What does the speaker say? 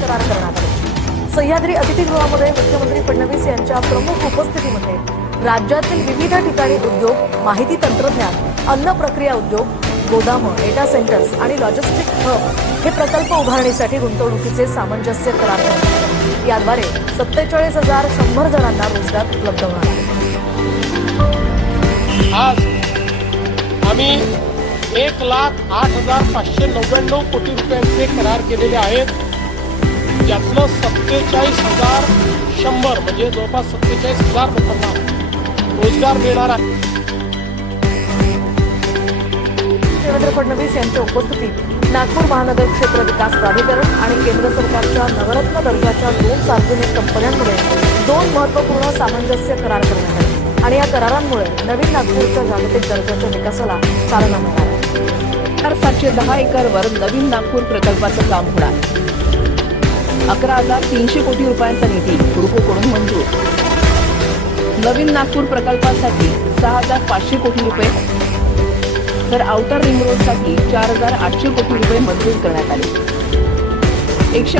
करार करण्यात आले. सह्याद्री अतिथीगृहामध्ये मुख्यमंत्री फडणवीस यांच्या प्रमुख उपस्थितीमध्ये राज्यातील विविध ठिकाणी उद्योग माहिती तंत्रज्ञान अन्न प्रक्रिया उद्योग गोदामं डेटा सेंटर्स आणि लॉजिस्टिक हब हे प्रकल्प उभारणीसाठी गुंतवणुकीचे सामंजस्य करार याद्वारे सत्तेचाळीस हजार शंभर जणांना रोजगार उपलब्ध होणार आहे. आज आम्ही एक लाख आठ हजार पाचशे नव्याण्णव कोटी रुपयांचे करार केलेले आहेत. यातनं सत्तेचाळीस हजार शंभर म्हणजे जवळपास सत्तेचाळीस हजार लोकांना रोजगार मिळणार आहे. देवेंद्र फडणवीस यांच्या उपस्थितीत नागपूर महानगर क्षेत्र विकास प्राधिकरण आणि केंद्र सरकारच्या नवरत्न दर्जाच्या दोन सार्वजनिक कंपन्यांमुळे दोन महत्त्वपूर्ण सामंजस्य करार करण्यात आले. आणि या करारांमुळे नवीन नागपूरच्या जागतिक दर्जाच्या विकासाला चालना मिळणार आहे. सातशे दहा एकरवर नवीन नागपूर प्रकल्पाचं काम होणार. अकरा हजार तीनशे कोटी रुपयांचा निधी हुडकोकडून मंजूर. नवीन नागपूर प्रकल्पासाठी सहा हजार पाचशे कोटी रुपये. तर आउटर रिंग रोडसाठी चार हजार आठशे कोटी रुपये मंजूर करण्यात आले. एकशे